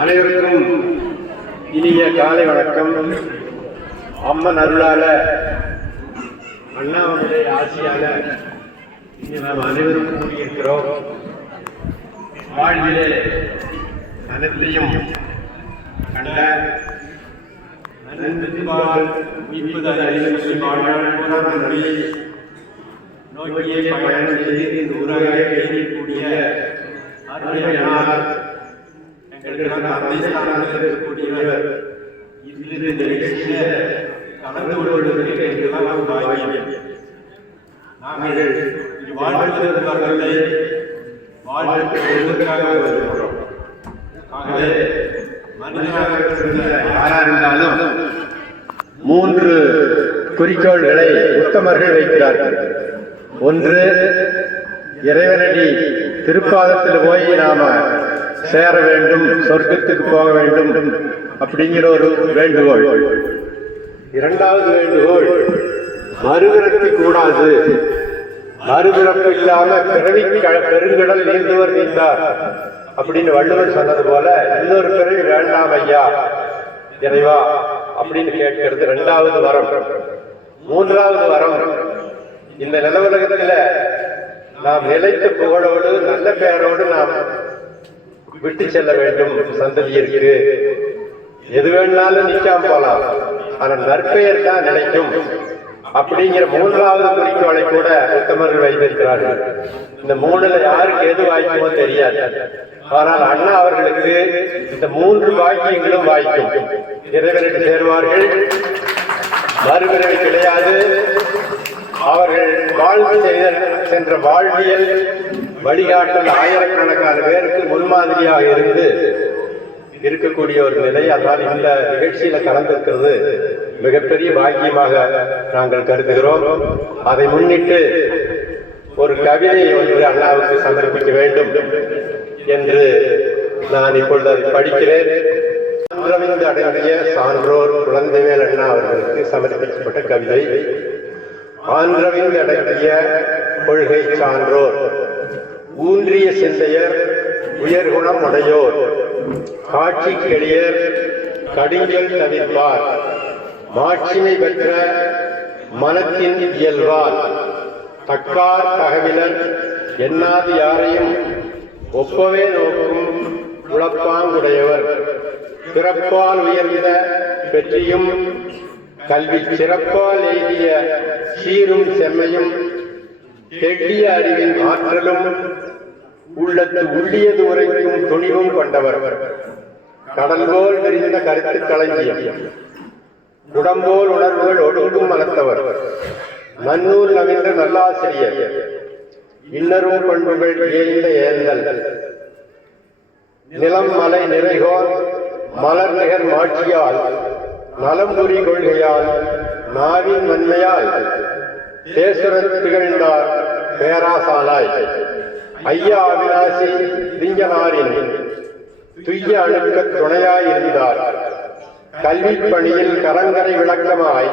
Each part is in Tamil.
அனைவருக்கும் இனிய காலை வணக்கம். அம்மன் அருளால, அண்ணாவுடைய ஆசியால இங்கே நாம் அனைவரும் கூடியிருக்கிறோம். வாழ்விலே அனைத்தையும் கண்ட நோக்கியே பயணம் செய்து இந்த ஊராக எழுதக்கூடிய அருமையானார் இருக்கக்கூடியவர் இந்த நிகழ்ச்சியில கலந்து கொள்வதற்கு எங்கெல்லாம் பாக்கியம். நாங்கள் வாழ்வதற்காகவே வாழ்வதற்காக வருகிறோம். ஆகவே மனிதனாக யாராக இருந்தாலும் 3 குறிக்கோள்களை உத்தமர்கள் வைக்கிறார்கள். ஒன்று, இறைவனடி திருப்பாதத்தில் போய் நாம சேர வேண்டும், சொர்க்கத்துக்கு போக வேண்டும் அப்படிங்கிற ஒரு வேண்டுகோள். 2வது வேண்டுகோள், மறுபிறப்பு கூடாது. மறுபிறப்பு இல்லாம பிறவி பெருங்கடல் நீந்துவர் நீந்தார் அப்படின்னு வள்ளுவர் சொன்னது போல இன்னொரு பிறவி வேண்டாம் ஐயா இறைவா அப்படின்னு கேட்கிறது 2வது வரம். 3வது வரம், இந்த நிலவுலகத்துல நாம் நிலைத்த புகழோடு நல்ல பெயரோடு நாம் விட்டு செல்ல வேண்டும். சந்ததியிற்கு எது வேணாலும் நிற்காம போலாம், ஆனால் நற்பெயர் தான் நிலைக்கும் அப்படிங்கிற 3வது குறிக்கோளை கூட உத்தமர்கள் வைத்திருக்கிறார்கள். இந்த 3ல யாருக்கு எது வாய்க்குமோ தெரியாது. ஆனால் அண்ணா அவர்களுக்கு இந்த 3 வாக்கியங்களும் வாய்க்கும். இறைவனுக்கு சேருவார்கள், மறுபிறவி கிடையாது. அவர்கள் வாழ்வு சென்ற வாழ்வியல் வழிகாட்டல் ஆயிரக்கணக்கான பேருக்கு முன்மாதிரியாக இருந்து இருக்கக்கூடிய ஒரு நிலை. அதனால் இந்த நிகழ்ச்சியில கலந்திருக்கிறது மிகப்பெரிய பாக்கியமாக நாங்கள் கருதுகிறோம். அதை முன்னிட்டு ஒரு கவிதையை ஒன்று அண்ணாவுக்கு சமர்ப்பிக்க வேண்டும் என்று நான் இப்பொழுது அதை படிக்கிறேன். ஆன்றவிந்து அடங்கிய சான்றோர் குழந்தைவேல் அண்ணா அவர்களுக்கு சமர்ப்பிக்கப்பட்ட கவிதை. ஆன்றவிந்து அடங்கிய கொள்கை சான்றோர், ஊன்றிய சிந்தையர், உயர்குணம் உடையோர், காட்சி கெளியர், கடிஞ்சல் தவிர்ப்பார், மாட்சிமை பெற்ற மனத்தின் இயல்பால், தக்கார் தகவிலர், எண்ணாது யாரையும் ஒப்பவே நோக்கும் உழப்பாங்குடையவர், பிறப்பால் உயர்ந்த பெற்றியும் கல்வி சிறப்பால் எய்திய சீரும் செம்மையும் கெட்டிய அறிவின் ஆற்றலும் உள்ளத்து உள்ளியது உரைக்கும் துணிவும் கொண்டவர், கடல் போல் விரிந்த கருத்து களஞ்சியம், உடம்போல் உணர்வுகள் ஒடுங்கும் மனத்தவர், நன்னூல் நவின்ற நல்லாசிரியர், இன்னரும் பண்புகள் ஏந்த ஏந்தல், நிலம் மலை நிறைகோர் மலர் நிகர் மாட்சியால், நலம்புரி கொள்கையால், நாவின் வன்மையால் தேசுரத் திகழ்ந்தார் பேராசாலாய், ஐயா அவிநாசி திங்கனாரின் துய்ய அணுக்க துணையாயிருந்தார், கல்வி பணியில் கரங்கரை விளக்கமாய்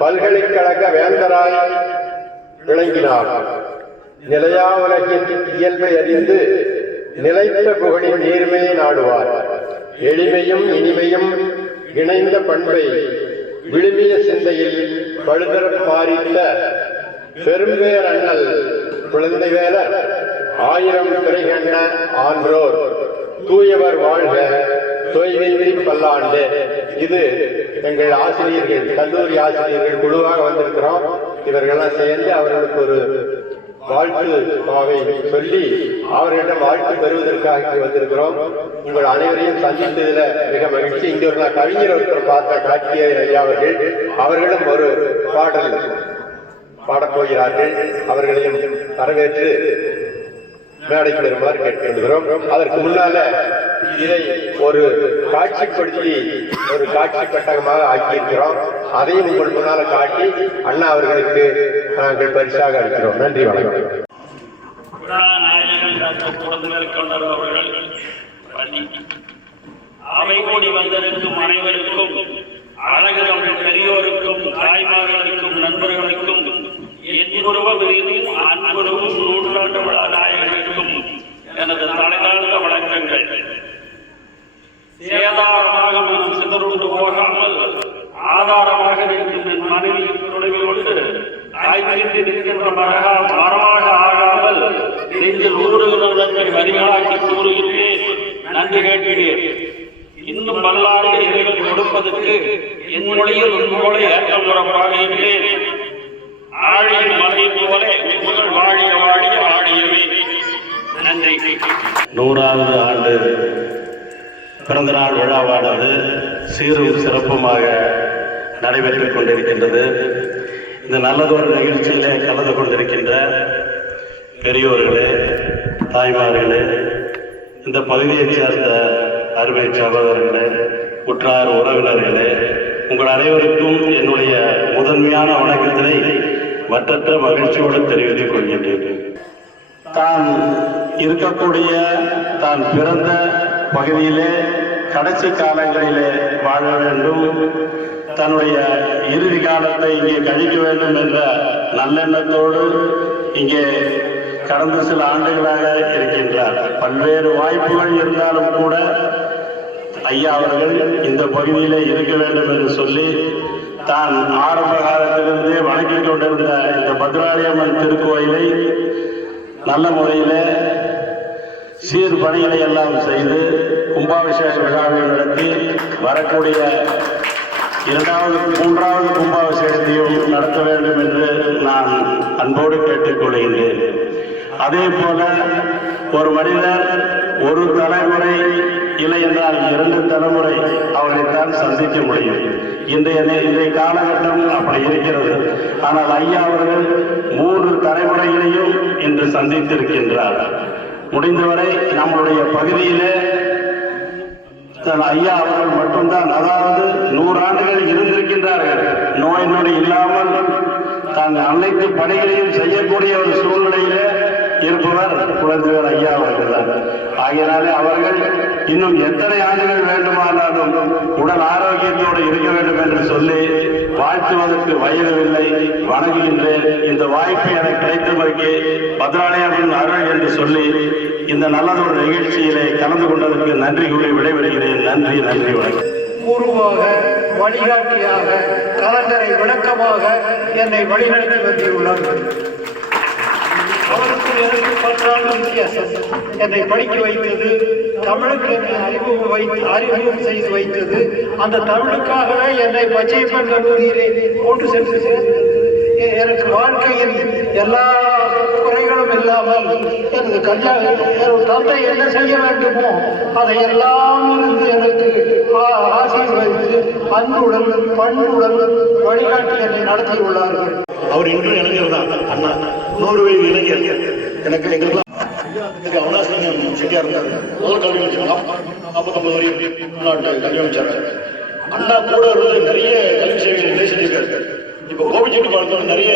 பல்கலைக்கழக வேந்தராய் விளங்கினார். நிலையா உலகின் இயல்பை அறிந்து நிலைத்த புகழின் நேர்மையை நாடுவார். எளிமையும் இனிமையும் இணைந்த பண்பை விழுமிய சிந்தையில் பழுதர பாரித்த பெரும்பேர் அண்ணல் குழந்தைவேலர், 1000 பிறைகண்ண ஆன்றோர் தூயவர் வாழ்க தொய்வின்றி பல்லாண்டு. இது எங்கள் ஆசிரியர்கள், கல்லூரி ஆசிரியர்கள் குழுவாக வந்திருக்கிறோம். இவர்களெல்லாம் சேர்ந்து அவர்களுக்கு ஒரு வாழ்த்து பாவை சொல்லி அவர்களிடம் வாழ்த்து பெறுவதற்காக வந்திருக்கிறோம். உங்கள் அனைவரையும் சந்தித்ததுல மிக மகிழ்ச்சி. இங்க ஒரு கவிஞர் ஒருத்தர் பார்த்த காட்சியை ஐயா அவர்களும் ஒரு பாடல் பாடப்போகிறார்கள். அவர்களையும் வரவேற்று மேடைக்கு வருமாறு கேட்டுக்கொள்கிறோம். அதற்கு முன்னால இதை ஒரு காட்சிப்படுத்தி ஒரு காட்சி பெட்டகமாக ஆக்கியிருக்கிறோம். அதையும் உங்கள் முன்னால காட்டி அண்ணா அவர்களுக்கு நாங்கள் பரிசாக அளிக்கிறோம். நன்றி, வணக்கம். அவை கூடி வந்திருக்கும் அனைவருக்கும், அழகிரம் பெரியோருக்கும், தாய்மார்களுக்கும், நண்பர்களுக்கும், என்புருவ விரிதும் அன்புருவும் நூற்றாண்டு விழா நாயகர்களுக்கும் எனது தலைநாள் வணக்கங்கள். நெஞ்சில் ஊறுகிறவர்களுக்கு வரிகளாக்கி கூறுகிறேன், நன்றி கேட்கிறேன். இன்னும் பல்லாண்டு இறைவன் கொடுப்பதற்கு என்னுடைய உங்களோட ஏற்றம் பாடுகிறேன். ஆழியின் மலை போல உங்கள் வாழிய வாழிய ஆழியவே. நன்றி. 100வது ஆண்டு பிறந்தநாள் விழாவானது சீரும் சிறப்புமாக நடைபெற்றுக் கொண்டிருக்கின்றது. இந்த நல்லதொரு நிகழ்ச்சியிலே கலந்து கொண்டிருக்கின்ற பெரியோர்களே, தாய்மார்களே, இந்த பகுதியைச் சேர்ந்த அருமை சகோதரர்களே, உற்றார் உறவினர்களே, உங்கள் அனைவருக்கும் என்னுடைய முதன்மையான வணக்கத்தினை மற்றற்ற மகிழ்ச்சியோடு தெரிவித்துக் கொள்கின்றேன். தான் இருக்கக்கூடிய தான் பிறந்த பகுதியிலே கடைசி காலங்களிலே வாழ வேண்டும், தன்னுடைய இறுதி காலத்தை இங்கே கழிக்க வேண்டும் என்ற நல்லெண்ணத்தோடு இங்கே கடந்த சில ஆண்டுகளாக இருக்கின்றார். பல்வேறு வாய்ப்புகள் இருந்தாலும் கூட ஐயா அவர்கள் இந்த பகுதியிலே இருக்க வேண்டும் என்று சொல்லி தான் ஆரம்ப காலத்திலிருந்தே வணங்கிக் கொண்டிருந்த இந்த பத்ராளியம்மன் திருக்கோயிலை நல்ல முறையில் சீர் பணிகளை எல்லாம் செய்து கும்பாபிஷேக விழாவை நடத்தி வரக்கூடிய 2வது 3வது கும்பாபிஷேகத்தையும் நடத்த வேண்டும் என்று நான் அன்போடு கேட்டுக்கொள்கின்றேன். அதே போல ஒரு மனிதர் ஒரு தலைமுறை இல்லை என்றால் 2 தலைமுறை அவர்களைத்தான் சந்திக்க முடியும். இன்றைய காலகட்டம் அப்படி இருக்கிறது. ஆனால் ஐயா அவர்கள் 3 தலைமுறைகளையும் இன்று சந்தித்திருக்கின்றார். முடிந்தவரை நம்முடைய பகுதியிலே ஐயா அவர்கள் மட்டும்தான், அதாவது 100 ஆண்டுகள் இருந்திருக்கின்றார்கள். நோய் நொடி இல்லாமல் தான் அனைத்து பணிகளையும் செய்யக்கூடிய ஒரு சூழ்நிலையிலே இருப்பவர் குழந்தைவர் ஐயா அவர்கள் தான். ஆகையினாலே அவர்கள் இன்னும் எத்தனை ஆண்டுகள் வேண்டுமானாலும் உடல் ஆரோக்கியத்தோடு இருக்க வேண்டும் என்று சொல்லி வாழ்த்துவதற்கு வயதில்லை, வணங்குகின்றேன். இந்த வாய்ப்பு எனக்கு கிடைத்ததற்கு பத்ராளியம்மன் அருள் என்று சொல்லி இந்த நல்லதொரு நிகழ்ச்சியிலே கலந்து கொண்டதற்கு நன்றி கூறி விடைபெறுகிறேன். நன்றி, நன்றி, வணக்கம். குருவாக, வழிகாட்டியாக, கலண்டரை விளக்கமாக என்னை வழிநடத்தி வந்துள்ளார்கள். அவருக்கு எனக்கு 10 ஆண்டு வித்தியாசம். என்னை படிக்க வைத்தது, தமிழுக்கு என்னை அறிமுகம் செய்து வைத்தது, அந்த தமிழுக்காகவே என்னை பச்சையப்பன் கல்லூரியிலே கொண்டு சென்று சேர்ந்தது. எனக்கு வாழ்க்கையில் எல்லா குறைகளும் இல்லாமல் எனது கல்யாணம் தந்தை என்ன செய்ய வேண்டுமோ அதையெல்லாம் இருந்து எனக்கு ஆசீர்வதித்து அன்புடன் பண்புடன் வழிகாட்டி என்னை நடத்தியுள்ளார்கள். அவர் இன்றும் இளைஞர் தான். அண்ணா 100 வயது இளைஞர். எனக்கு எங்களுக்கு அவனாசிரியர் செட்டியார் இருந்தார். முதல் கல்வி அமைச்சர் 49 வரையும் உள்நாட்டு கல்வி அமைச்சர். அண்ணா கூட இருந்து நிறைய கல்வி சேவைகள் செஞ்சிருக்காரு. இப்போ கோபிச்செட்டி பாலத்தோடு நிறைய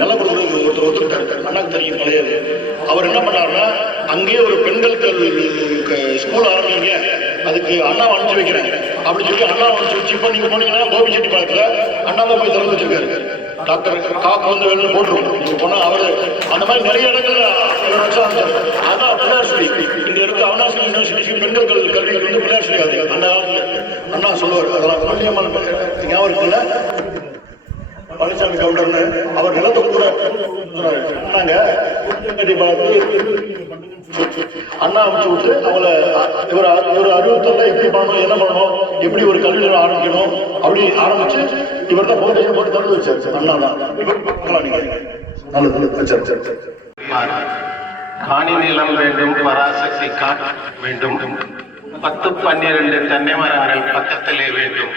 நிலப்படுறது ஒருத்தர் ஒத்துக்கிட்டாரு. அண்ணாக்கு தெரியும் பழையது. அவர் என்ன பண்ணாருன்னா, அங்கேயே ஒரு பெண்கள் ஸ்கூல் ஆரம்பிங்க, அதுக்கு அண்ணா அனுப்பிச்சு வைக்கிறேன் அப்படின்னு சொல்லி அண்ணா அனுப்பிச்சு வச்சு இப்போ நீங்கள் போனீங்கன்னா கோபிச்செட்டி பாலத்தில் அண்ணா தான் போய் திறந்து வச்சிருக்காரு. டாக்டர் காக்கு வந்து வெளில போட்டுருவோம். நீங்கள் போனால் அவர் அந்த மாதிரி நிறைய இடங்கள்ல அதான் பிள்ளையார்சுடி. இங்கே இருக்க அவனாசி யூனிவர்சிட்டி பெண்கள் கல்விக்கு வந்து பிள்ளையார்சுடி அது அந்த அண்ணா சொல்லுவார். அதெல்லாம் பள்ளியம்மன் ஞாபகம் இருக்குல்ல, பழனிசாமி கவுண்டர்னு அவர் நிலத்தை கூட நாங்க அண்ணா அமைச்சு விட்டு அவங்கள ஒரு அறிவுறுத்தல எப்படி பண்ணணும், என்ன பண்ணணும், எப்படி ஒரு கல்வி ஆரம்பிக்கணும் அப்படி ஆரம்பிச்சு இவர் தான் பவுண்டேஷன் போட்டு திறந்து வச்சார். அண்ணா தான். நல்லது. காணி நிலம் வேண்டும், பராசக்தி காட் வேண்டும், 10-12 தென்னை மரங்கள் பக்கத்திலே வேண்டும்,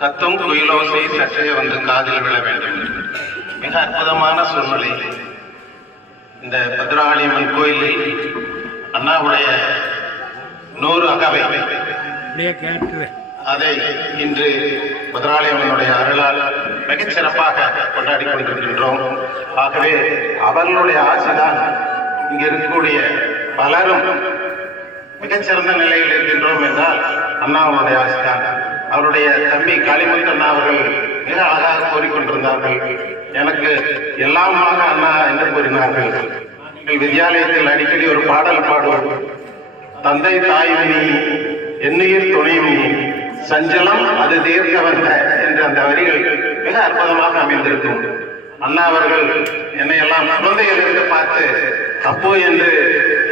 கத்தும் குயிலோசை சற்றே வந்து காதில் விழ வேண்டும். மிக அற்புதமான சூழ்நிலை. இந்த பத்ராளியம்மன் கோயிலில் அண்ணாவுடைய 100 அகவை அதை இன்று பத்ராளியம்மனுடைய அருளால் மிகச் சிறப்பாக கொண்டாடி கொண்டிருக்கின்றோம். ஆகவே அவர்களுடைய ஆசைதான் இங்க இருக்கக்கூடிய பலரும் மிகச்சிறந்த நிலையில் இருக்கின்றோம் என்றால் அண்ணாவுடைய ஆசைதான். அவருடைய தம்பி காளிமுத்து அண்ணா அவர்கள் மிக அழகாக கூறிக்கொண்டிருந்தார்கள். எனக்கு எல்லாமாக அண்ணா என்று கூறினார்கள். வித்யாலயத்தில் அடிக்கடி ஒரு பாடல் பாடுவோம். தந்தை தாயும் நீ, என்னுயிர் துணையும் நீ, சஞ்சலம் அது தீர்க்க வந்த என்ற அந்த வரிகள் மிக அற்புதமாக அமைந்திருக்கும். அண்ணா அவர்கள் என்னை எல்லாம் குழந்தைகளிலிருந்து பார்த்து அப்பு என்று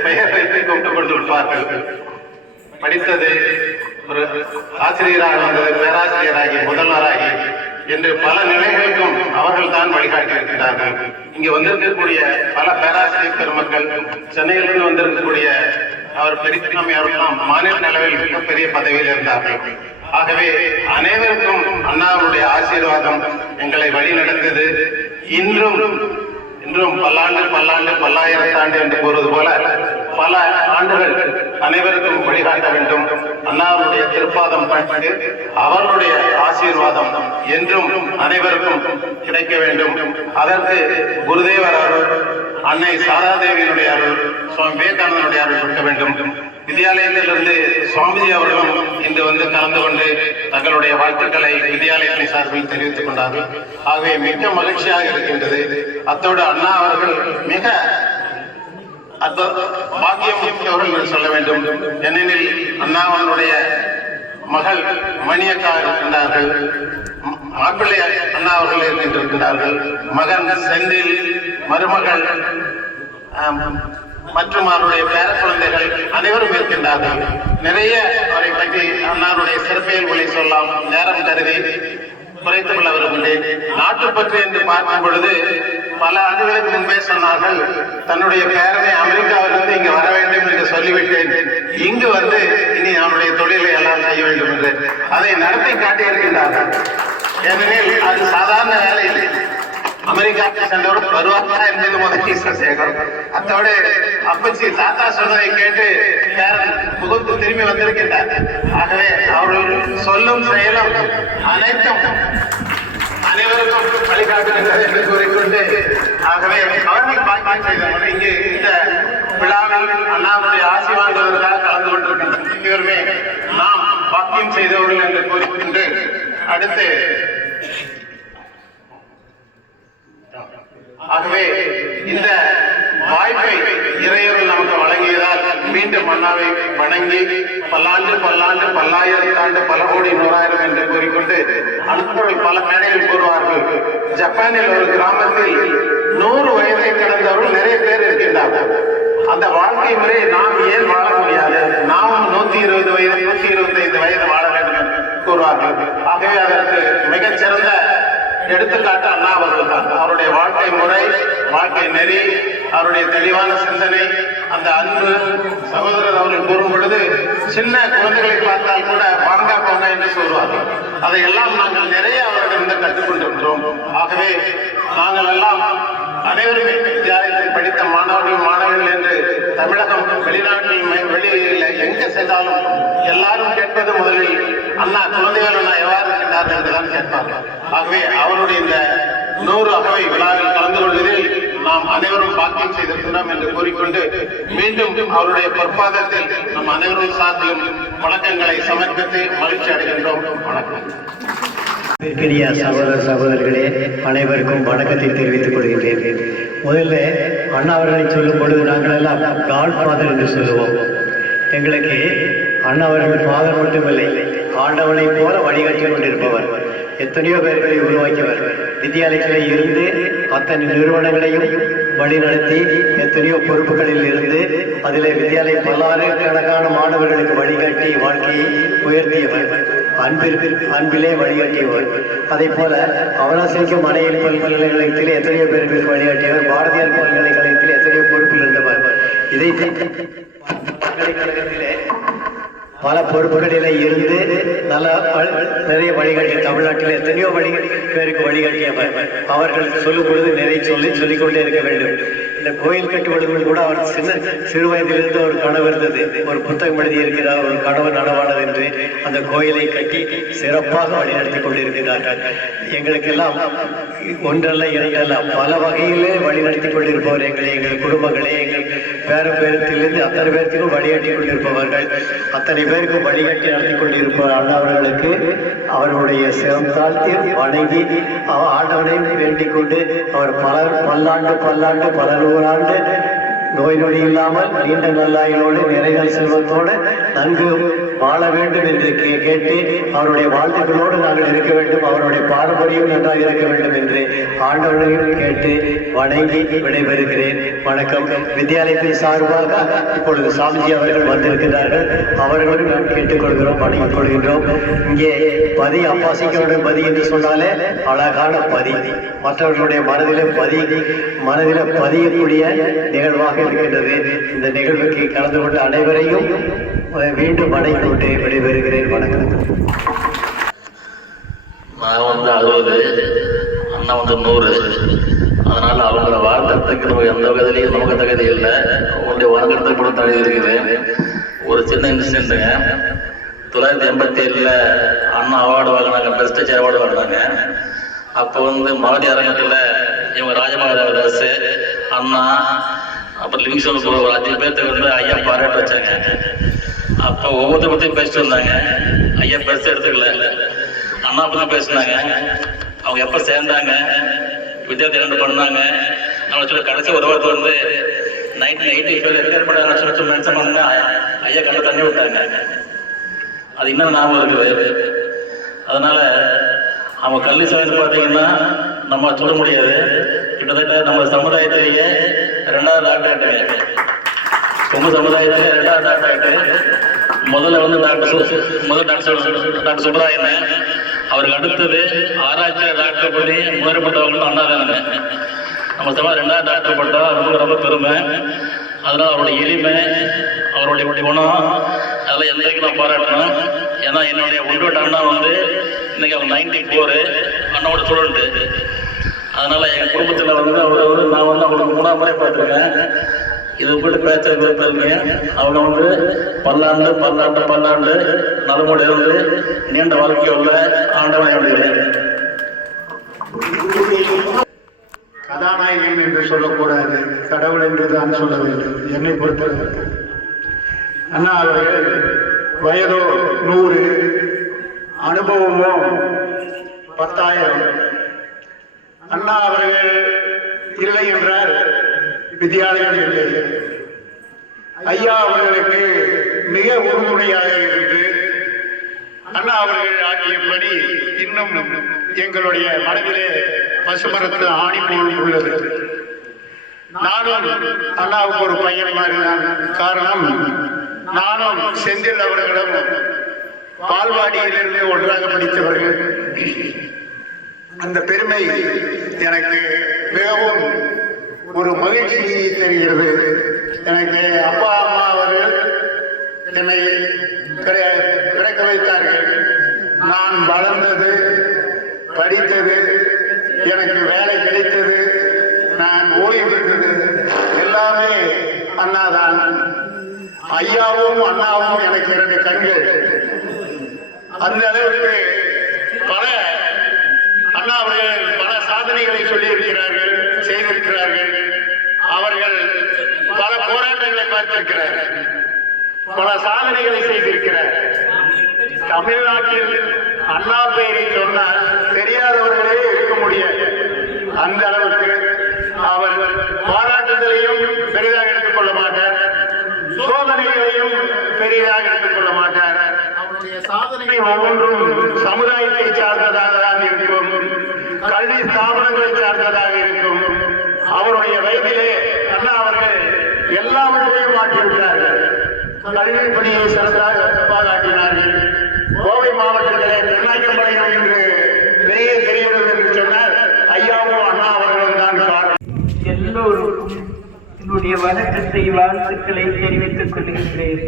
பெயர் வைத்து கூப்பிட்டுக் கொண்டிருப்பார்கள். படித்தது ஒரு ஆசிரியராக வந்தது, பேராசிரியராகி, முதல்வராகி என்று பல நிலைகளுக்கும் அவர்கள் தான் வழிகாட்டியிருக்கிறார்கள். இங்கு வந்திருக்கக்கூடிய பல பேராசிரியர் பெருமக்கள், சென்னையிலிருந்து வந்திருக்கக்கூடிய அவர் பெரியசாமி அவர்களெல்லாம் மாநில நிலவில் மிகப்பெரிய பதவியில் இருந்தார்கள். ஆகவே அனைவருக்கும் அண்ணாவுடைய ஆசீர்வாதம் எங்களை வழி நடந்தது. இன்றும் பல்லாண்டு பல்லாயிரத்தாண்டு என்று கூறுவது போல பல ஆண்டுகள் அனைவருக்கும் வழிகாட்ட வேண்டும். அண்ணாவுடைய திருப்பாதம் பணிந்து அவர்களுடைய ஆசீர்வாதம் என்றும் அனைவருக்கும் கிடைக்க வேண்டும். அதற்கு குருதேவர் அருள், அன்னை சாராதேவியினுடைய அருள், சுவாமி விவேகானந்தனுடைய அருள் இருக்க வேண்டும். வித்யாலயத்திலிருந்து சுவாமிஜி அவர்களும் இன்று வந்து கலந்து கொண்டு தங்களுடைய வாழ்த்துக்களை வித்யாலயத்தின் சார்பில் தெரிவித்துக் கொண்டார்கள். ஆகவே மிக மகிழ்ச்சியாக இருக்கின்றது. அத்தோடு அண்ணா அவர்கள் மிக பாக்கியம் மிக்கவர்கள் என்று சொல்ல வேண்டும். ஏனெனில் அண்ணாவனுடைய மகள் மணியக்கா இருக்கின்றார்கள், மாப்பிள்ளை அண்ணா அவர்கள் இருக்கின்றார்கள், மகன் செந்தில், மருமகள் மற்றும் அவருடைய பேர குழந்தைகள் அனைவரும் இருக்கின்றார்கள். நிறைய அவரை பற்றி அண்ணாருடைய சிறப்பெயல்களை சொல்லலாம், நேரம் கருதி குறைத்துக் கொள்ள விரும்புகிறேன். நாட்டுப்பற்று என்று பார்க்கும் பொழுது பல ஆண்டுகளுக்கு முன்பே சொன்னார்கள், தன்னுடைய பேரனை அமெரிக்காவிலிருந்து இங்கு வர வேண்டும் என்று சொல்லிவிட்டேன், இங்கு வந்து இனி அவனுடைய தொழிலை எல்லாம் செய்ய வேண்டும் என்று அதை நடத்தி காட்டியிருக்கின்றார்கள். ஏனெனில் அது சாதாரண வேலை இல்லை. அமெரிக்காவுக்கு சென்றவர் வருவாரா என்பது முதல் சந்தேகம். அத்தோடு அப்பச்சி தாத்தா சொன்னதை கேட்டு பேரன் புகுந்து திரும்பி வந்திருக்கின்றார். ஆகவே அவர்கள் சொல்லும் செயலும் அனைத்தும் அனைவருக்கும் வழிகாட்டுகின்றது என்று கூறிக்கொண்டு, ஆகவே அவர்கள் பாக்கியம் செய்தவர்கள் இங்கு இந்த விழாவில் அண்ணாவுடைய ஆசி வாங்குவதற்காக கலந்து கொண்டிருக்கின்றனர். இவருமே நாம் பாக்கியம் செய்தவர்கள் என்று கூறிக்கொண்டு, அடுத்து ஆகவே இந்த வாய்ப்பை இறையர்கள் நமக்கு வழங்கியதால் மீண்டும் அண்ணாவை வணங்கி பல்லாண்டு பல்லாயிரத்தாண்டு பல கோடி நூறாயிரம் என்று கூறிக்கொண்டு, அடுத்தவர்கள் பல மேடையில் கூறுவார்கள், ஜப்பானில் ஒரு கிராமத்தில் 100 வயதை கடந்தவர்கள் நிறைய பேர் இருக்கின்றார்கள். அந்த வாழ்க்கை முறை நாம் ஏன் வாழ முடியாது? நாமும் 120 வயது 125 வயது வாழ வேண்டும் என்று கூறுவார்கள். ஆகவே அதற்கு மிகச்சிறந்த எடுத்துக்காட்டு அண்ணா அவர்கள் தான். அவருடைய வாழ்க்கை முறை, வாழ்க்கை நெறி, அவருடைய தெளிவான சிந்தனை, அந்த அன்பு, சகோதரர் அவர்கள் கூறும் பொழுது சின்ன குழந்தைகளை பார்த்தால் கூட வாங்க போங்க என்று சொல்வார்கள். அதையெல்லாம் நாங்கள் நிறைய அவர்களிடம் கற்றுக்கொண்டிருக்கிறோம். ஆகவே நாங்கள் எல்லாம் அனைவருமே வித்தியாலயத்தில் படித்த மாணவர்கள் என்று தமிழகம், வெளிநாட்டில், வெளியில் எங்க சென்றாலும் எல்லாரும் கேட்பது முதலில் அண்ணா குழந்தைகள் அண்ணா எவ்வாறு இருக்கின்றார்கள் என்றுதான் கேட்பார்கள். ஆகவே அவருடைய இந்த 100 அகவை விழாவில் கலந்து கொள்வதில் நாம் அனைவரும் பாக்கியம் செய்திருக்கிறோம் என்று கூறிக்கொண்டு, மீண்டும் அவருடைய பொற்பாதத்தில் நம் அனைவரும் சார்பிலும் வணக்கங்களை சமர்ப்பித்து மகிழ்ச்சி அடைகின்றோம். வணக்கம். பெரிய சகோதர சகோதரிகளே, அனைவருக்கும் வணக்கத்தை தெரிவித்துக் கொள்கின்றேன். முதல்ல அண்ணா அவர்களை சொல்லும் பொழுது நாங்கள் எல்லாம் காட் ஃபாதர் என்று சொல்லுவோம். எங்களுக்கு அண்ணா அவர்கள் ஃபாதர் மட்டுமில்லை, ஆண்டவனை போல வழிகாட்டி கொண்டிருப்பவர், எத்தனையோ பேர்களை உருவாக்கியவர். வித்தியாலயத்தில் இருந்து அத்தனை நிறுவனங்களையும் வழிநடத்தி எத்தனையோ பொறுப்புகளில் இருந்து அதில் வித்தியாலய பல்லாயிரக்கணக்கான மாணவர்களுக்கு வழிகாட்டி வாழ்க்கையை உயர்த்தியவர், அன்பிலே வழிகாட்டியவர். அதே போல அவனாசிக்கும் மனையில் பல்கலைக்கழகத்தில் எத்தனையோ பேர்களுக்கு வழிகாட்டியவர், பாரதியார் பல்கலைக்கழகத்தில் எத்தனையோ பொறுப்பில் இருந்தவர். இதை பல்கலைக்கழகத்திலே பல பொறுப்புகளிலே இருந்து நிறைய வழிகாட்டிய, தமிழ்நாட்டில் எத்தனையோ பேருக்கு வழிகாட்டியவர். அவர்கள் சொல்லும் பொழுது நிறைய சொல்லிக்கொண்டே இருக்க வேண்டும். இந்த கோயில் கட்டுவதில் கூட அவர் சிறு வயதிலிருந்து ஒரு கனவு இருந்தது. ஒரு புத்தகம் எழுதியிருக்கிறார், ஒரு கனவு நனவானது என்று. அந்த கோயிலை கட்டி சிறப்பாக வழிநடத்தி கொண்டிருக்கிறார்கள். எங்களுக்கெல்லாம் ஒன்றல்ல இரண்டல்ல பல வகையிலே வழிநடத்தி கொண்டிருப்பவர் எங்கள் குடும்பங்களே, எங்கள் பேரத்திலிருந்து அத்தனை பேருக்கும் வழிகாட்டி கொண்டிருப்பவர்கள். அத்தனை பேருக்கும் வழிகாட்டி நடத்தி கொண்டிருப்பவர் அண்ணா அவர்களுக்கு அவர்களுடைய சிறந்தாழ்த்தி வணங்கி ஆண்டவனையும் வேண்டிக் கொண்டு அவர் பல்லாண்டு பல நூறாண்டு நோய் நொடி இல்லாமல் நீண்ட நல்லாயோடு நிறைகள் செல்வத்தோடு நன்கு வாழ வேண்டும் என்று கேட்டு அவருடைய வாழ்த்துக்களோடு நாங்கள் இருக்க வேண்டும், அவருடைய பாரம்பரியம் நன்றாக இருக்க வேண்டும் என்று ஆண்டவர்களையும் கேட்டு வணங்கி விடைபெறுகிறேன். வணக்கம். வித்தியாலயத்தின் சார்பாக இப்பொழுது சாமிஜி அவர்கள் வந்திருக்கிறார்கள். அவர்களும் நான் கேட்டுக்கொள்கிறோம், வணங்கிக் கொள்கின்றோம். இங்கே பதி அப்பாசிக்கருடைய பதி என்று சொன்னாலே அழகான பதி, மற்றவர்களுடைய மனதில பதியக்கூடிய நிகழ்வாக இருக்கின்றது. இந்த நிகழ்வுக்கு கலந்து கொண்ட அனைவரையும் மீண்டும் வணங்கி கொண்டு விடைபெறுகிறேன். வணக்கம். நான் 60, அண்ணா 100. அதனால அவங்கள வாழ்த்துறதுக்கு நம்ம எந்த வகையிலையும் நமக்கு தகுதி இல்லை. உங்களுடைய வாழ்த்துறதுக்கு கூட தகுதி இருக்குது. ஒரு சின்ன இன்சிடென்ட்டுங்க. 1987 அண்ணா அவார்டு வாங்கினாங்க, பெஸ்ட் டீச்சர் அவார்டு வாங்கினாங்க. அப்போ மகதி அரங்கத்தில் இவங்க ராஜமகாதாஸ் அண்ணா அப்புறம் லிவிங்ஸ்டோன் ஒரு 5 பேர்த்துக்கு ஐயா பாராட்டு வச்சாங்க. அப்போ ஒவ்வொருத்தர் பற்றியும் பேசிட்டு வந்தாங்க. ஐயா பெருசு எடுத்துக்கல, அண்ணா பற்றி பேசினாங்க. அவங்க எப்போ சேர்ந்தாங்க, வித்தியார்த்தி என்ன பண்ணாங்க, நம்ம சொல்ல கடைசி ஒரு வாரத்தை 1985 ஏற்படாத சொல்லி மென்ஷன் பண்ணாங்க. ஐயா கண்ணை தண்ணி விட்டாங்க. அது இன்னும் ஞாபகம் இருக்குது. அதனால அவங்க கல்வி சார்ந்து பார்த்தீங்கன்னா நம்ம சொல்ல முடியாது. கிட்டத்தட்ட நம்ம சமுதாயத்திலேயே 2வது டாக்டரேட்டு, உங்க சமுதாயத்திலே 2வது டாக்டரேட்டு. முதல்ல டாக்டர் சுப்ராயன், அவருக்கு அடுத்தது ஆராய்ச்சியில் டாக்டர் பண்ணி முன்னேறப்பட்டவங்களும் அண்ணா தானே. நம்ம சமுதாயம் 2வது டாக்டர் பட்டா ரொம்ப ரொம்ப பெருமை. அதனால் அவருடைய எளிமை, அவருடைய குணம், அதெல்லாம் எந்தக்கு நான் பாராட்டணும். ஏன்னா என்னுடைய ஒன்றோட அண்ணா இன்னைக்கு அவங்க 94, அண்ணாவோட ஸ்டூடெண்ட்டு. அதனால எங்கள் குடும்பத்தில் அவர் நான் அவங்களுக்கு 3ஆம் முறை பார்த்துருக்கேன். இது போட்டு பேச்ச பெருமை. அவங்க பல்லாண்டு நலமோடு இருந்து நீண்ட வாழ்க்கை உள்ள ஆண்டவன் எழுதுகிறேன். கதாநாயகன் என்று சொல்லக்கூடாது, கடவுள் என்று தான் சொல்ல வேண்டும். என்னை பொறுத்தவரை அண்ணா அவர்கள் வயதோ 100, அனுபவமோ 10,000. அண்ணா அவர்கள் இல்லை என்றால் வித்தியாலயம் இல்லை. ஐயா அவர்களுக்கு மிக உறுதுணையாக இருந்து அண்ணா அவர்கள் ஆகியபடி இன்னும் எங்களுடைய மனதிலே பசுமரத்து ஆணி போல் உள்ளது. நானும் அண்ணாவுக்கு ஒரு பையன் மாதிரி தான். காரணம், நானும் செந்தில் அவர்களிடம் பால்வாடியிலிருந்து ஒன்றாக படித்தவர்கள். அந்த பெருமை எனக்கு மிகவும் ஒரு மகிழ்ச்சி தெரிகிறது. எனக்கு அப்பா அம்மா அவர்கள் என்னை பிறக்க வைத்தார்கள். நான் வளர்ந்தது, படித்தது, எனக்கு வேலை கிடைத்தது, நான் ஓய்வு பெற்றது எல்லாமே அண்ணாதான். ஐயாவும் அண்ணாவும் எனக்கு 2 கண்கள். அந்த அளவுக்கு அண்ணா அவர்கள் பல சாதனைகளை சொல்லியிருக்கிறார்கள், செய்திருக்கிறார்கள். அவர்கள் பல போராட்டங்களை பார்த்திருக்கிறார்கள், பல சாதனைகளை செய்திருக்கிறார். தமிழ்நாட்டில் அண்ணா பெயரை சொன்னால் தெரியாதவர்களே இருக்க முடியாது. அந்த அளவுக்கு அவர் பாராட்டுதலையும் பெரிதாக எடுத்துக் கொள்ள மாட்டார், சோதனைகளையும் பெரிதாக எடுத்துக் கொள்ள மாட்டார். சாதனை ஒவ்வொன்றும் சமுதாயத்தை சார்ந்ததாக தான் இருக்கும், கல்வி ஸ்தாபனங்களை சார்ந்ததாக இருக்கும். அவருடைய வயதிலே அண்ணா அவர்கள் எல்லாவற்றையும் மாற்றிவிட்டார்கள். கல்வி பணியை சிறப்பாக ஆக்கினார்கள். கோவை மாவட்டத்திலே பெண்ணாய்க்கம்பாளையம் என்று வெளியே தெரிகிறது என்று சொன்னால் ஐயாவும் அண்ணா அவர்களும் தான் காரணம். எல்லோருக்கும் என்னுடைய வணக்கத்தை, வாழ்த்துக்களை தெரிவித்துக் கொள்கின்றேன்.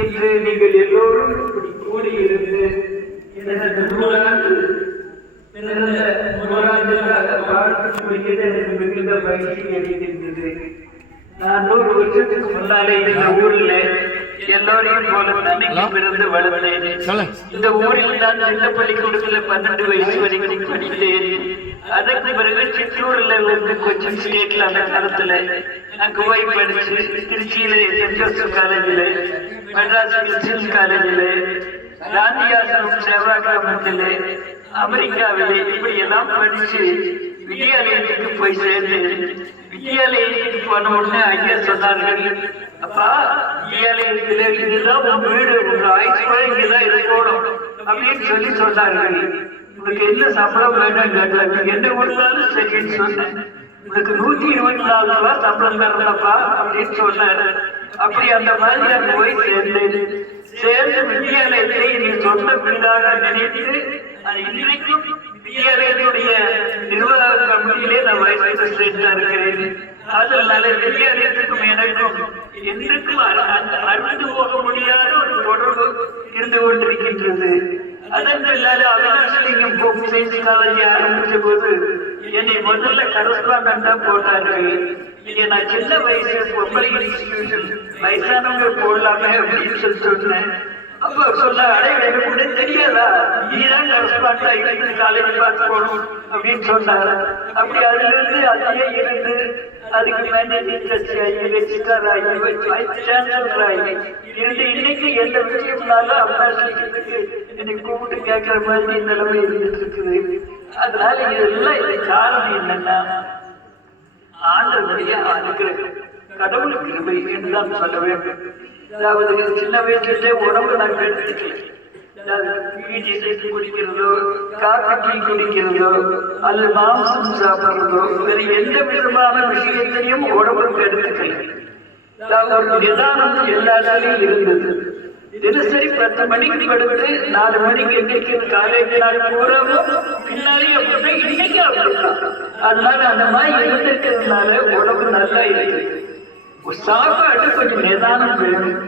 இன்று நீங்கள் எல்லோரும் இப்படி கூடியிருந்து எனக்கு 100 ஆண்டு வாழ்த்து சொல்கிறது எனக்கு மிகுந்த மகிழ்ச்சி அளிக்கின்றது. நான் 100 வருஷத்துக்கு முன்னாலே இந்த ஊரில் எல்லோரையும் போல தன்னைக்கு பிறந்து வளர்ந்தேன். இந்த ஊரில் நான் சின்ன பள்ளிக்கூடத்தில் 12 வயசு வரைக்கும் படித்தேன். அதற்கு பிறகு சிற்றூர்ல கொச்சின் ஸ்டேட்ல அந்த காலத்துல நான் குவை படிச்சு திருச்சியில சென்ட் காலேஜில், மெட்ராஸ் கிறிஸ்டியன் காலேஜில், காந்தி ஆசிரமம் சேவா கிராமத்தில், அமெரிக்காவிலே இப்படி எல்லாம் படிச்சு வித்யாலயத்துக்கு போய் சேர்ந்தேன். வித்யாலயத்துக்கு போன உடனே ஐயா சொன்னார்கள், அப்பா வித்யாலயத்துல இதுதான் உன் வீடு, உங்க ஆயுஷ்மா இங்கதான் இருக்கணும் அப்படின்னு சொல்லி சொன்னார்கள். உனக்கு என்ன சம்பளம் வேணும்னு கேட்டாங்க. என்ன கொடுத்தாலும் சரின்னு சொன்னேன். உனக்கு 124 ரூபாய் சம்பளம் தரலப்பா அப்படின்னு சொன்னாரு. அப்படி அந்த மாதிரி அங்க போய் சேர்ந்தேன். சேர்ந்து வித்யாலயத்தை நீ சொந்த வீடாக நினைத்து இன்றைக்கும் வித்யாலயத்துடைய நிர்வாக கமிட்டியிலே நான் வைஸ் பிரசிடென்டா இருக்கிறேன். அதனால வித்யாலயத்துக்கும் எனக்கும் என்றைக்கும் அறுந்து போக முடியாத ஒரு தொடர்பு இருந்து கொண்டிருக்கின்றது. அதனால அவினாஷலிங்கம் ஹோம் சயின்ஸ் காலேஜ் ஆரம்பிச்ச போது என்னை முதல்ல கரஸ்பாண்டா போட்டார்கள். இங்க நான் சின்ன வயசு பொம்பளை இன்ஸ்டிடியூஷன் வயசானவங்க போடலாமே அப்படின்னு சொல்லி சொன்னேன். அப்ப சொல்ல எனக்கு தெரியாதா, நீதான் கரஸ்பாண்டா இருந்து காலேஜ் பார்த்து போகணும் அப்படின்னு சொன்னாரு. அப்படி அதுல இருந்து அதிலே இருந்து அதுக்கு மேனேஜிங் ட்ரஸ்டி ஆகி ரெஜிஸ்டர் ஆகி வைஸ் சான்சலர் ஆகி இருந்து இன்னைக்கு எந்த விஷயம்னாலும் அவினாஷலிங்கத்துக்கு என்னை கூப்பிட்டு கேட்கிற மாதிரி நிலைமை இருந்துட்டு இருக்குது. அதனால இதெல்லாம் இது காரணம் என்னன்னா ஆண்டவருடைய அனுகிரகம், கடவுள் கிருபை என்றுதான் சொல்ல வேண்டும். அதாவது சின்ன வயசுல உடம்பு நான் கெடுத்துக்கேன். குடிக்கிறதோ, காஃபி டீ குடிக்கிறதோ, அல்லது மாംസം சாப்பிடுறதோ, வேற எந்த விதமான விஷயத்தையும் உடம்புக்கு எடுத்துக்கல. ஒரு நிதானம் எல்லாராலையும் இருந்தது. தினசரி 10 மணிக்கு படுத்து 4 மணிக்கு எந்திரிக்கிறது காலேஜ் நாள் பூராவும் பின்னாலே அப்படின்னா இன்னைக்கு அப்படின்னா. அதனால அந்த மாதிரி இருந்திருக்கிறதுனால உடம்பு நல்லா இருக்கு. சாப்பாடு கொஞ்சம் நிதானம் வேணும்.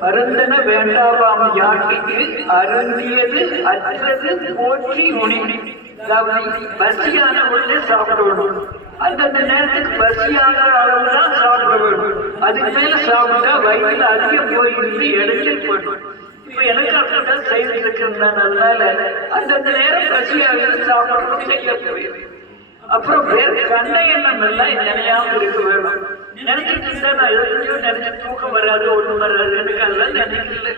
மருந்தன வேண்டாவாம் யாட்டிக்கு அருந்தியது அற்றது போற்றி உணி. பசியான உடனே சாப்பிடணும். அந்தந்த நேரத்துக்கு பசியான அளவுதான் சாப்பிட வேண்டும். அதுக்கு மேல சாப்பிட்டா வயிற்றுல அதிகம் போயிருந்து இடைஞ்சல் போடும். இப்ப எனக்கு அப்படிதான் செய்து இருக்கிறதுனால அந்தந்த நேரம் பசியாக சாப்பிடணும் செய்ய போயிடும். அப்புறம் வேற கண்ட எண்ணம் எல்லாம் நினையாம இருக்க வேணும். நினைச்சிட்டு இருந்தா நான் எதையோ நினைச்சு தூக்கம் வராது, ஒண்ணும் வராது. எனக்கு அதெல்லாம் நினைக்கல.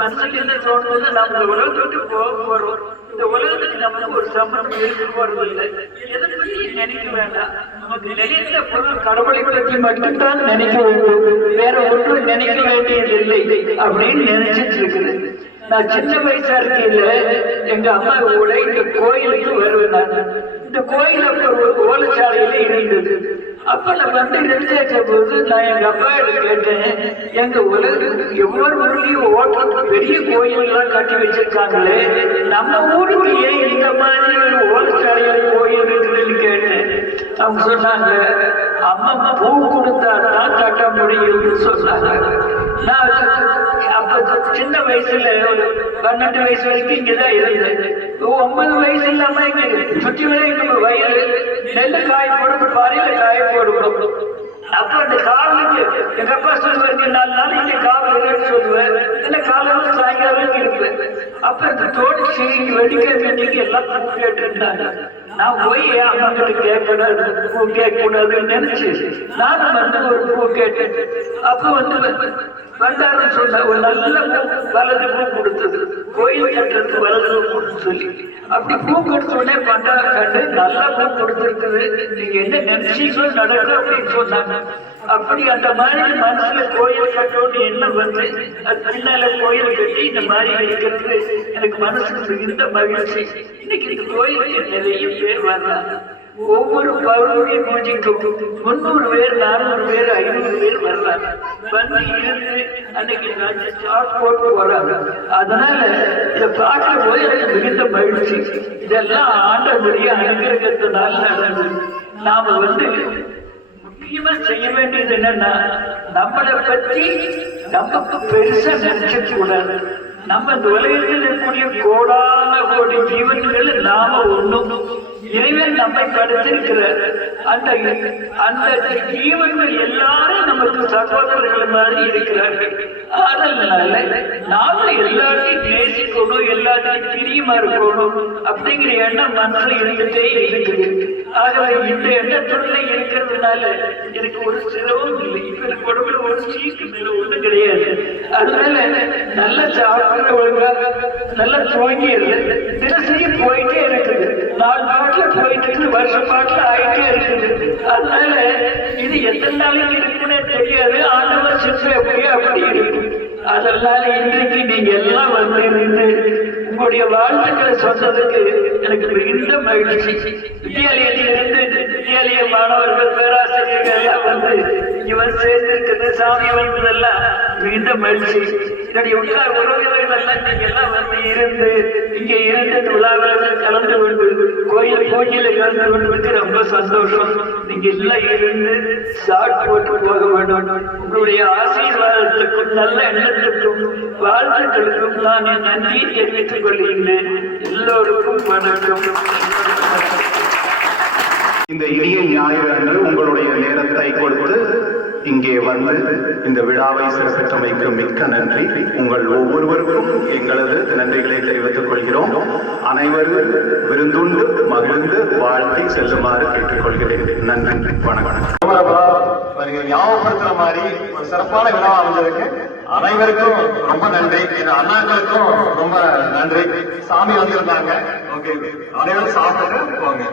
மனசுக்கு என்ன தோணுது, நம்ம இந்த உலகத்துக்கு போக போறோம். இந்த உலகத்துக்கு நமக்கு ஒரு சம்பந்தம் இருக்கு போறது இல்லை. எதை பத்தி நினைக்க வேண்டாம். நமக்கு நினைத்த பொருள் கடவுளை பற்றி மட்டும்தான் நினைக்க வேண்டும், வேற ஒன்றும் நினைக்க வேண்டியதில்லை அப்படின்னு நினைச்சிட்டு இருக்குது. நான் சின்ன வயசா இருக்கையில எங்க அம்மா கூட இந்த கோயிலுக்கு வருவேன். நான் இந்த கோயில் அப்ப ஒரு ஓலைச்சாலையில இருந்தது. அப்ப நான் வந்து நினைச்ச போது நான் எங்க அப்பா கேட்டேன், எங்க உலக ஒவ்வொரு ஊர்லயும் ஓட்டுறதுக்கு பெரிய கோயில் எல்லாம் கட்டி வச்சிருக்காங்களே, நம்ம ஊருக்கு ஏன் இந்த மாதிரி ஒரு ஓலைச்சாலையில கோயில் இருக்குதுன்னு கேட்டேன். அவங்க சொன்னாங்க, அம்மா பூ கொடுத்தாதான் கட்ட முடியும்னு சொன்னாங்க. நான் அப்ப சின்ன வயசுல ஒரு 12 வயசு வரைக்கும் இங்கதான் இருந்தேன். 9 வயசு இல்லாம இங்க சுற்றி விளையாட்டு வயலு நெல்லு காய போடும், பாறையில காய போடும். அப்ப அந்த காவலுக்கு எங்க அப்பா சொல்லுவார், நீ 4 நாள் இங்க காவல் இல்லைன்னு சொல்லுவேன். இல்ல காலையில சாயங்காலம் இருப்பேன். அப்ப இந்த தோட்ட சீனி வெடிக்க வேண்டிக்கு எல்லாம் பூ கேட்டு இருந்தாங்க. நான் போய் அம்மா கிட்ட கேட்கக்கூடாது, பூ கேட்க கூடாதுன்னு நினைச்சு நானும் வந்து ஒரு பூ கேட்டேன். அப்ப வந்து வந்தாருன்னு சொன்ன ஒரு நல்ல பூ, வலது பூ கொடுத்தது. கோயில் கட்டுறது வலது பூ சொல்லி அப்படி பூ கொடுத்த உடனே பண்டார கண்டு நல்ல பூ கொடுத்துருக்குது, நீங்க என்ன நினைச்சீங்களோ நடக்கும் அப்படின்னு சொன்னாங்க. அப்படி அந்த மாதிரி மனசுல கோயில் கட்டணும்னு என்ன வந்து அது பின்னால கோயில் கட்டி இந்த மாதிரி இருக்கிறது எனக்கு மனசுக்கு மிகுந்த மகிழ்ச்சி. இன்னைக்கு இந்த கோயிலுக்கு நிறைய பேர் வர்றாங்க. ஒவ்வொரு பௌர்ணமி பூஜைக்கும் 300 பேர், 400 பேர், 500 பேர் வர்றாங்க. வந்து இருந்து அன்னைக்கு சாட் போட்டு போறாங்க. அதனால இதை பார்க்கிற போது எனக்கு மிகுந்த மகிழ்ச்சி. இதெல்லாம் ஆண்டவருடைய அனுகிரகத்தினால் நடந்தது. நாம வந்து முக்கியமா செய்ய வேண்டியது என்னன்னா, நம்மளை பற்றி நமக்கு பெருசா நினைச்சிக்க கூடாது. நம்ம இந்த உலகத்தில் இருக்கக்கூடிய கோடான கோடி ஜீவன்கள் நாம ஒண்ணும். இறைவன் நம்மை படைத்திருக்கிறார். அந்த ஜீவன்கள் எல்லாரும் நமக்கு சகோதரர்கள் மாதிரி இருக்கிறார்கள். அதனால நாம எல்லாத்தையும் நேசிக்கணும், எல்லாத்தையும் பிரியமா இருக்கணும் அப்படிங்கிற எண்ணம் மனசுல இருந்துட்டே இருக்குது. ஆகவே இந்த எண்ணத்துள்ள இருக்கிறதுனால எனக்கு ஒரு சிரமம் இல்லை. இப்ப எனக்கு உடம்புல ஒரு சீக்கு மேல ஒண்ணும் கிடையாது. அதனால நல்ல சாப்பிட ஒழுங்காக நல்லா துவங்கிடுது. தினசரி போயிட்டே இருக்குது. நாள் பாட்டில் போயிட்டு வருஷம் பாட்டில் ஆயிட்டே இருக்குது. அதனால இது எத்தனை நாளைக்கு இருக்குன்னு தெரியாது. ஆண்டவர் சிற்ற எப்படியோ அப்படி இருக்கு. அதனால இன்றைக்கு நீங்க எல்லாம் வந்து இருந்து உங்களுடைய வாழ்த்துக்களை சொன்னதுக்கு எனக்கு மிகுந்த மகிழ்ச்சி. வித்யாலயத்திலிருந்து வித்யாலய மாணவர்கள் பேராசிரியர்கள் எல்லாம் வந்து இவன் சேர்ந்திருக்கிறது சாமி வந்ததெல்லாம் மிகுந்த மகிழ்ச்சி. என்னுடைய உற்றார் உறவினர்கள் எல்லாம் நீங்க எல்லாம் வந்து இருந்து இங்கே இருந்து விழாவில் கலந்து கொண்டு கோயில் பூஜையில கலந்து கொண்டு ரொம்ப சந்தோஷம். நீங்க எல்லாம் இருந்து சாட் போட்டு போக வேண்டும். உங்களுடைய ஆசீர்வாதத்துக்கும் நல்ல எண்ணத்துக்கும் வாழ்த்துக்களுக்கும் நான் என் நன்றியை தெரிவித்துக் கொள்கிறேன். எல்லோருக்கும் வணக்கம். இந்த இனிய ஞாயிறு அன்று உங்களுடைய நேரத்தை கொடுத்து இங்கே வந்து இந்த விழாவை சிறப்பித்தமைக்கு மிக்க நன்றி. உங்கள் ஒவ்வொருவருக்கும் எங்களது நன்றிகளை தெரிவித்துக் கொள்கிறோம். அனைவரும் விருந்துண்டு மகிழ்ந்து வாழ்த்தி செல்லுமாறு கேட்டுக்கொள்கிறேன். நன்றி, வணக்கம். ஞாபகப்படுத்துற மாதிரி ஒரு சிறப்பான விழா அமைஞ்சதுக்கு அனைவருக்கும் ரொம்ப நன்றி. அண்ணாக்களுக்கும் ரொம்ப நன்றி. சாமி வந்திருந்தாங்க. ஓகே, அனைவரும் சாப்பிட்டு போங்க.